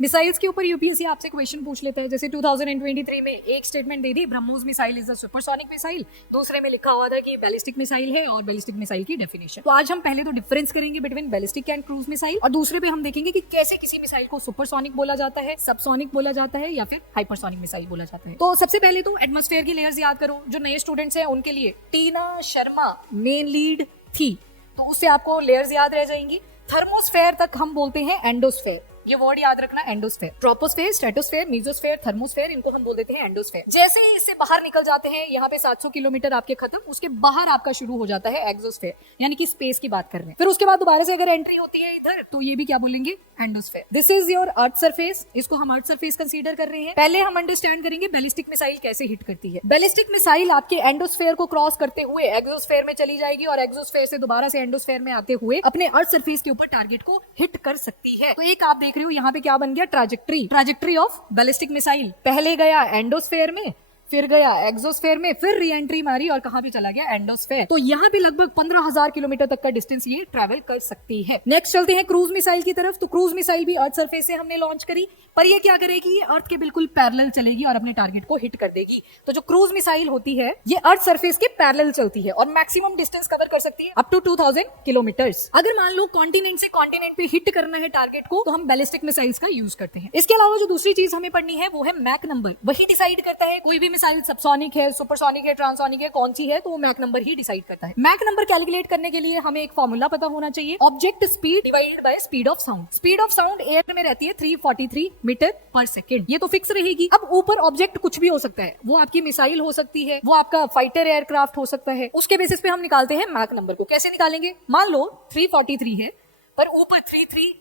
Missiles के ऊपर UPSC आपसे क्वेश्चन पूछ लेता है। जैसे 2023 में एक statement they the, BrahMos missile is a supersonic missile. दूसरे में लिखा हुआ था कि बैलिस्टिक मिसाइल है और बैलिस्टिक मिसाइल की डेफिनेशन। तो आज हम पहले तो डिफरेंस करेंगे between ballistic and cruise missile, और दूसरे पे हम देखेंगे कि कैसे किसी मिसाइल को सुपरसोनिक बोला जाता है, सबसोनिक बोला जाता है या फिर हाइपरसोनिक मिसाइल बोला जाता है। तो सबसे पहले तो एटमॉस्फेयर की लेयर्स याद करो। जो नए स्टूडेंट्स हैं उनके लिए टीना शर्मा मेन लीड थी, तो उससे आपको लेयर्स याद रह जाएंगी। थर्मोस्फेयर तक हम बोलते हैं एंडोस्फेयर, ये वर्ड याद रखना, एंडोस्फेयर। ट्रोपोस्फेयर, स्ट्रेटोस्फेयर, मेसोस्फेयर, थर्मोस्फेयर, इनको हम बोल देते हैं एंडोस्फेयर। जैसे ही इससे बाहर निकल जाते हैं, यहाँ पे 700 किलोमीटर आपके खत्म, उसके बाहर आपका शुरू हो जाता है एक्सोस्फेयर, यानी कि स्पेस की बात कर रहे हैं। फिर उसके बाद दोबारा से अगर एंट्री होती है इधर, तो ये भी क्या बोलेंगे, endosphere. This is your earth surface, इसको हम अर्थ सरफेस कंसीडर कर रहे हैं। पहले हम अंडरस्टैंड करेंगे बैलिस्टिक मिसाइल कैसे हिट करती है। बैलिस्टिक मिसाइल आपके एंडोस्फेयर को क्रॉस करते हुए एक्सोस्फेयर में चली जाएगी और एक्सोस्फेयर से दोबारा से एंडोस्फेयर में आते हुए अपने अर्थ सरफेस के ऊपर टारगेट को हिट कर सकती है। तो एक आप देख रहे हो यहाँ पे क्या बन गया, ट्रैजेक्टरी ऑफ बैलिस्टिक मिसाइल। पहले गया एंडोस्फेयर में, फिर गया एक्सोस्फेयर में, फिर री एंट्री मारी और कहां पे चला गया, एंडोस्फेयर। तो यहाँ पे लगभग 15,000 किलोमीटर तक का डिस्टेंस ये ट्रैवल कर सकती है। नेक्स्ट चलते हैं क्रूज मिसाइल की तरफ। तो क्रूज मिसाइल भी अर्थ सरफेस से हमने लॉन्च करी, पर ये क्या करेगी, ये अर्थ के बिल्कुल पैरेलल चलेगी और अपने टारगेट को हिट कर देगी। तो जो क्रूज मिसाइल होती है ये अर्थ सरफेस के पैरेलल चलती है और मैक्सिमम डिस्टेंस कवर कर सकती है अप टू 2000 किलोमीटर्स। अगर मान लो कॉन्टिनेंट से कॉन्टिनेंट पे हिट करना है टारगेट को, तो हम बैलिस्टिक मिसाइल्स का यूज करते हैं। इसके अलावा जो दूसरी चीज हमें पढ़नी है वो है मैक नंबर। वही डिसाइड करता है कोई भी मिसाइल सबसोनिक है, सुपरसोनिक है, ट्रांसोनिक है, कौन सी है, तो वो मैक नंबर ही डिसाइड करता है। मैक नंबर कैलकुलेट करने के लिए हमें एक फॉर्मूला पता होना चाहिए, object speed divided by speed of sound. Speed of sound air में रहती है 343 मीटर पर सेकेंड, ये तो फिक्स रहेगी। अब ऊपर ऑब्जेक्ट कुछ भी हो सकता है, वो आपकी मिसाइल हो सकती है, वो आपका फाइटर एयरक्राफ्ट हो सकता है। उसके बेसिस पे हम निकालते हैं मैक नंबर को। कैसे निकालेंगे, मान लो 343 है पर ऊपर 33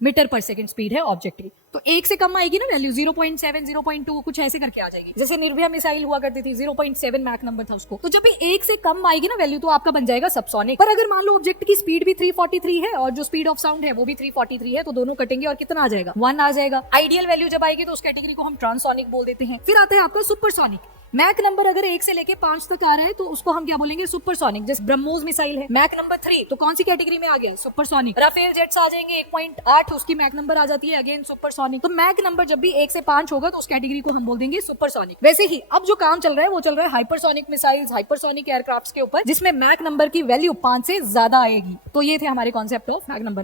मीटर पर सेकंड स्पीड है ऑब्जेक्ट की, तो एक से कम आएगी ना वैल्यू, 0.7, 0.2 कुछ ऐसे करके आ जाएगी। जैसे निर्भया मिसाइल हुआ करती थी, 0.7 मैक नंबर था उसको। तो जब भी एक से कम आएगी ना वैल्यू, तो आपका बन जाएगा सबसोनिक। पर अगर मान लो ऑब्जेक्ट की स्पीड भी 343 है और जो स्पीड ऑफ साउंड है वो भी 343 है, तो दोनों कटेंगे और कितना आ जाएगा, 1 आ जाएगा। आइडियल वैल्यू जब आएगी तो उस कैटेगरी को हम ट्रांसोनिक बोल देते हैं। फिर आता है आपका सुपरसोनिक। मैक नंबर अगर 1 से लेके 5 तक आ रहा है तो उसको हम क्या बोलेंगे, सुपरसोनिक। जैसे ब्रह्मोस मिसाइल है, मैक नंबर 3, तो कौन सी कैटेगरी में आ गया, सुपरसोनिक। राफेल जेट्स आ जाएंगे 1.8, उसकी मैक नंबर आ जाती है अगेन सुपरसोनिक। तो मैक नंबर जब भी 1 से 5 होगा तो उस कैटेगरी को हम बोल देंगे सुपरसोनिक। वैसे ही अब जो काम चल रहा है वो चल रहा है हाइपरसोनिक मिसाइल्स, हाइपरसोनिक एयरक्राफ्ट के ऊपर, जिसमें मैक नंबर की वैल्यू 5 से ज्यादा आएगी। तो ये थे हमारे कॉन्सेप्ट ऑफ मैक नंबर।